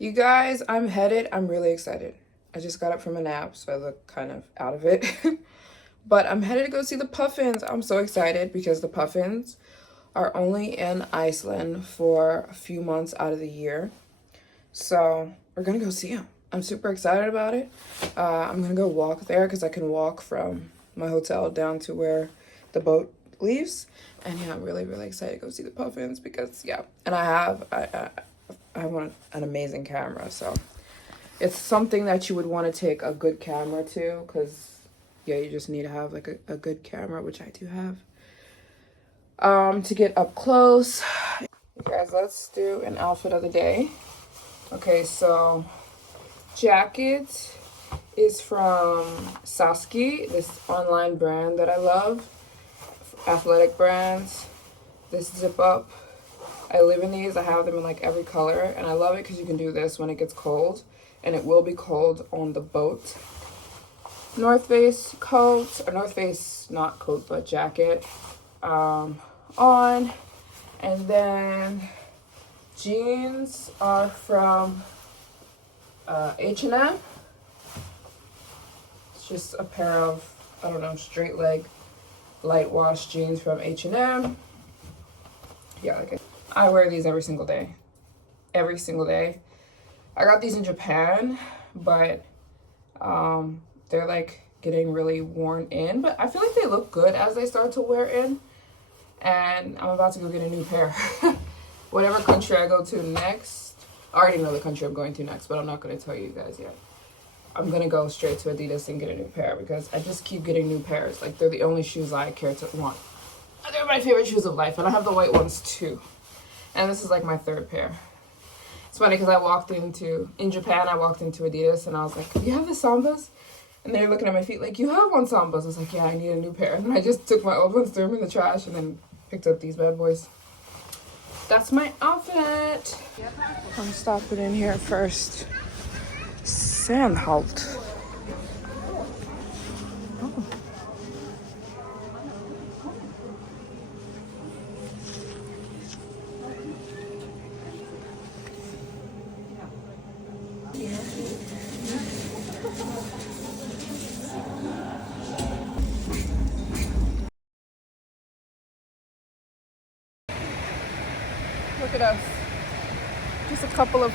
You guys, I'm headed. I'm really excited. I just got up from a nap, so I look kind of out of it. But I'm headed to go see the puffins. I'm so excited because the puffins are only in Iceland for a few months out of the year. So we're gonna go see them. I'm super excited about it. I'm gonna go walk there because I can walk from my hotel down to where the boat leaves. And yeah, I'm really, really excited to go see the puffins because yeah. And I want an amazing camera, so it's something that you would want to take a good camera to, because yeah, you just need to have like a good camera, which I do have, to get up close. You guys, let's do an outfit of the day. Okay, so jacket is from Saski, this online brand that I love, athletic brands. This zip up, I live in these. I have them in like every color, and I love it because you can do this when it gets cold, and it will be cold on the boat. North Face coat, or North Face, not coat, but jacket on. And then jeans are from H&M. It's just a pair of, I don't know, straight leg light wash jeans from H&M. Yeah, like I wear these every single day. Every single day. I got these in Japan, but they're like getting really worn in. But I feel like they look good as they start to wear in. And I'm about to go get a new pair. Whatever country I go to next. I already know the country I'm going to next, but I'm not going to tell you guys yet. I'm going to go straight to Adidas and get a new pair because I just keep getting new pairs. Like, they're the only shoes I care to want. They're my favorite shoes of life, and I have the white ones too. And this is like my third pair. It's funny because in Japan, I walked into Adidas and I was like, you have the Sambas? And they're looking at my feet like, you have one Sambas. I was like, yeah, I need a new pair. And I just took my old ones, threw them in the trash, and then picked up these bad boys. That's my outfit. I'm stopping in here first. Sandholt. Oh. Look at us. Just a couple of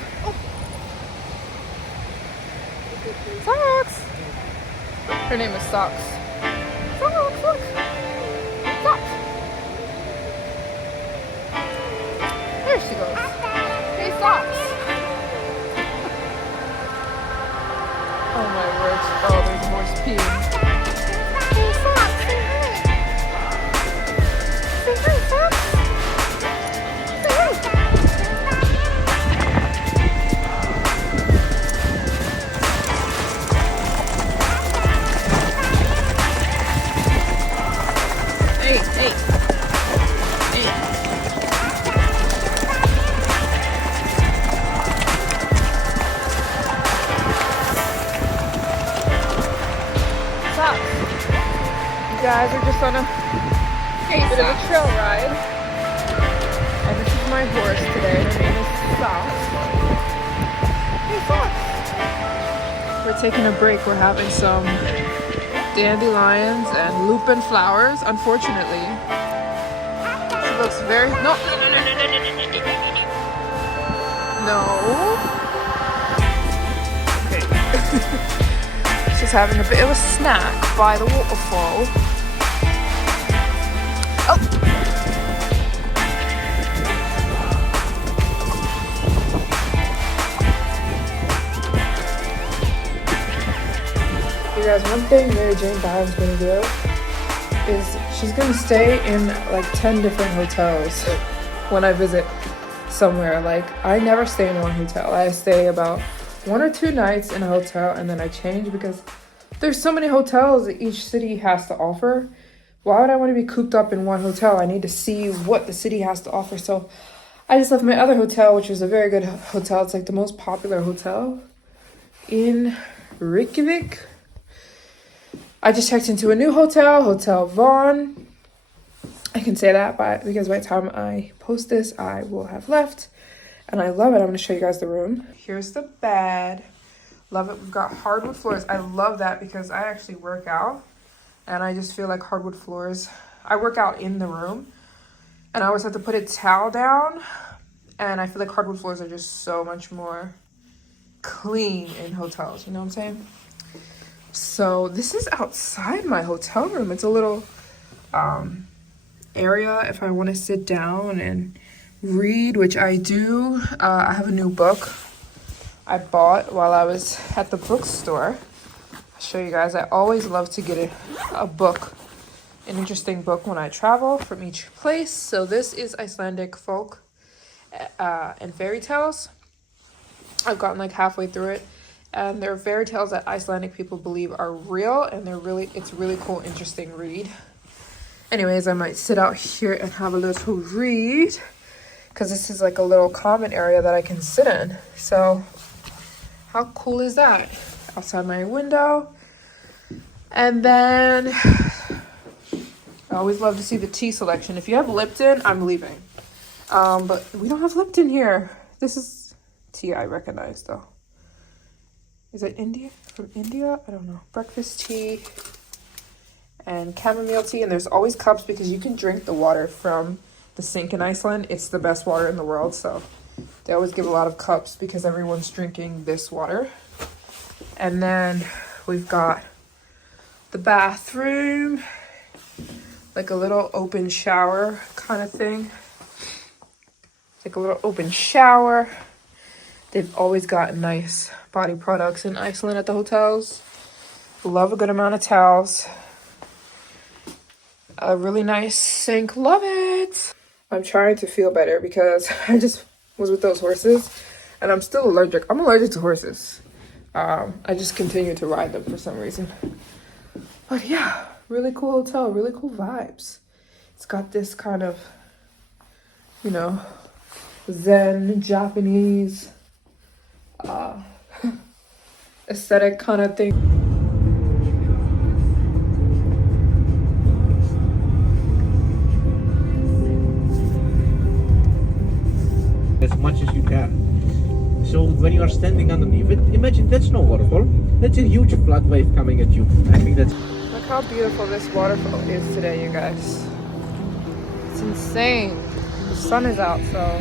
Socks. Her name is Socks. Socks, look. Socks. There she goes. Hey, Socks. Oh my word. Oh, there's a horse peeing. Hey, Socks. Say hi. Say hi, Socks. Guys are just on a bit of a trail ride, and this is my horse today. Her name is Socks. Hey, Socks. We're taking a break. We're having some dandelions and lupin flowers. Unfortunately, she looks very no. Okay. She's having a bit of a snack by the waterfall. Oh! You guys, one thing Maryjanebyarm's gonna do is she's gonna stay in like 10 different hotels when I visit somewhere. Like, I never stay in one hotel. I stay about 1 or 2 nights in a hotel, and then I change because there's so many hotels that each city has to offer. Why would I want to be cooped up in one hotel? I need to see what the city has to offer. So I just left my other hotel, which was a very good hotel. It's like the most popular hotel in Reykjavik. I just checked into a new hotel, Hotel Vaughn. I can say that because by the time I post this, I will have left. And I love it. I'm gonna show you guys the room. Here's the bed. Love it. We've got hardwood floors. I love that because I actually work out and I just feel like hardwood floors. I work out in the room and I always have to put a towel down, and I feel like hardwood floors are just so much more clean in hotels, you know what I'm saying? So this is outside my hotel room. It's a little area if I want to sit down and read, which I do. I have a new book I bought while I was at the bookstore. I'll show you guys. I always love to get a book, an interesting book when I travel from each place. So this is Icelandic folk and fairy tales. I've gotten like halfway through it, and they're fairy tales that Icelandic people believe are real, and it's really cool, interesting read. Anyways, I might sit out here and have a little read because this is like a little common area that I can sit in. So how cool is that? Outside my window. And then I always love to see the tea selection. If you have Lipton, I'm leaving. But we don't have Lipton here. This is tea I recognize though. Is it India? From India? I don't know. Breakfast tea and chamomile tea. And there's always cups because you can drink the water from the sink in Iceland. It's the best water in the world. So they always give a lot of cups because everyone's drinking this water. And then we've got the bathroom, like a little open shower kind of thing. Like a little open shower. They've always got nice body products in Iceland at the hotels. Love a good amount of towels. A really nice sink. Love it. I'm trying to feel better because I just was with those horses and I'm still allergic. I'm allergic to horses. I just continue to ride them for some reason. But yeah, really cool hotel, really cool vibes. It's got this kind of, you know, Zen, Japanese, aesthetic kind of thing. As much as you can. So when you are standing underneath it, imagine that's no waterfall. That's a huge flood wave coming at you. I think that's... Look how beautiful this waterfall is today, you guys. It's insane. The sun is out, so...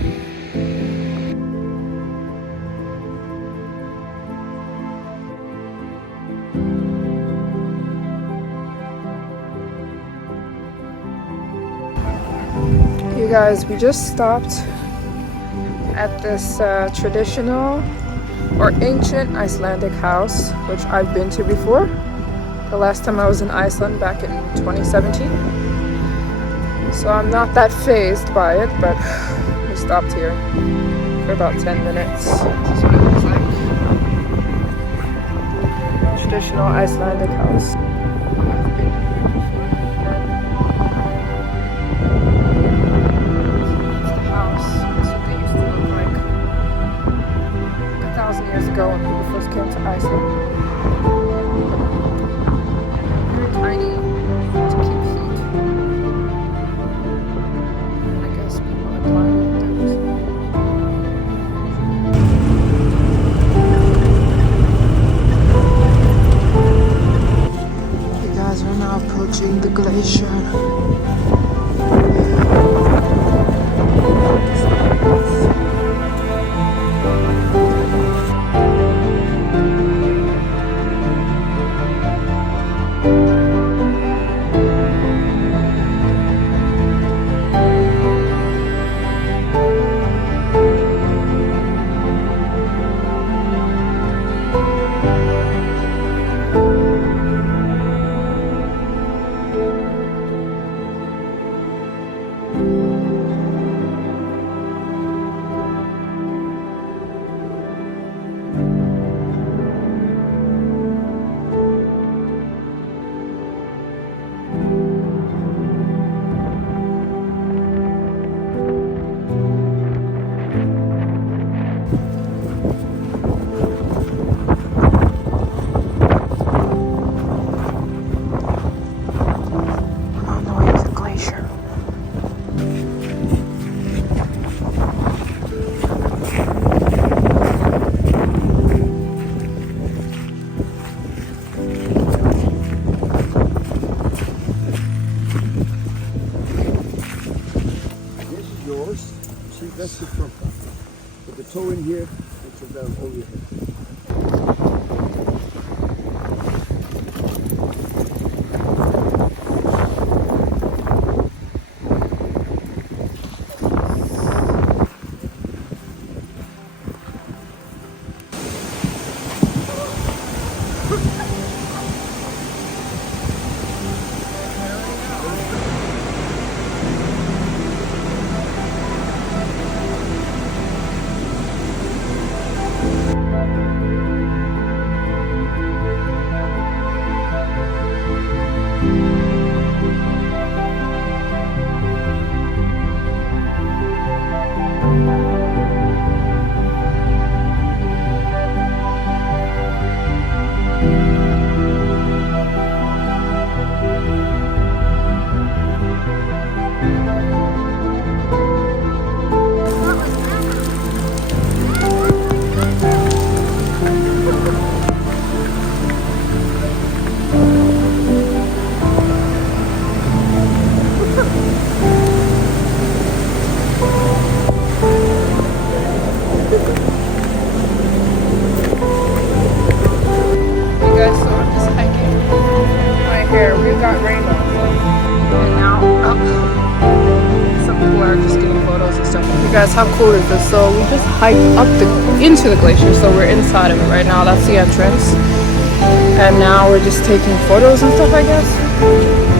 You guys, we just stopped at this traditional or ancient Icelandic house, which I've been to before. The last time I was in Iceland back in 2017. So I'm not that fazed by it, but we stopped here for about 10 minutes. This is what it looks like. Traditional Icelandic house. Years ago when people first came to Iceland. Very tiny to keep heat. I guess people are climbing things. You guys, we're now approaching the glacier. from here, it's a bell over here. Guys, how cool is this? So we just hiked up into the glacier, so we're inside of it right now. That's the entrance, and now we're just taking photos and stuff, I guess.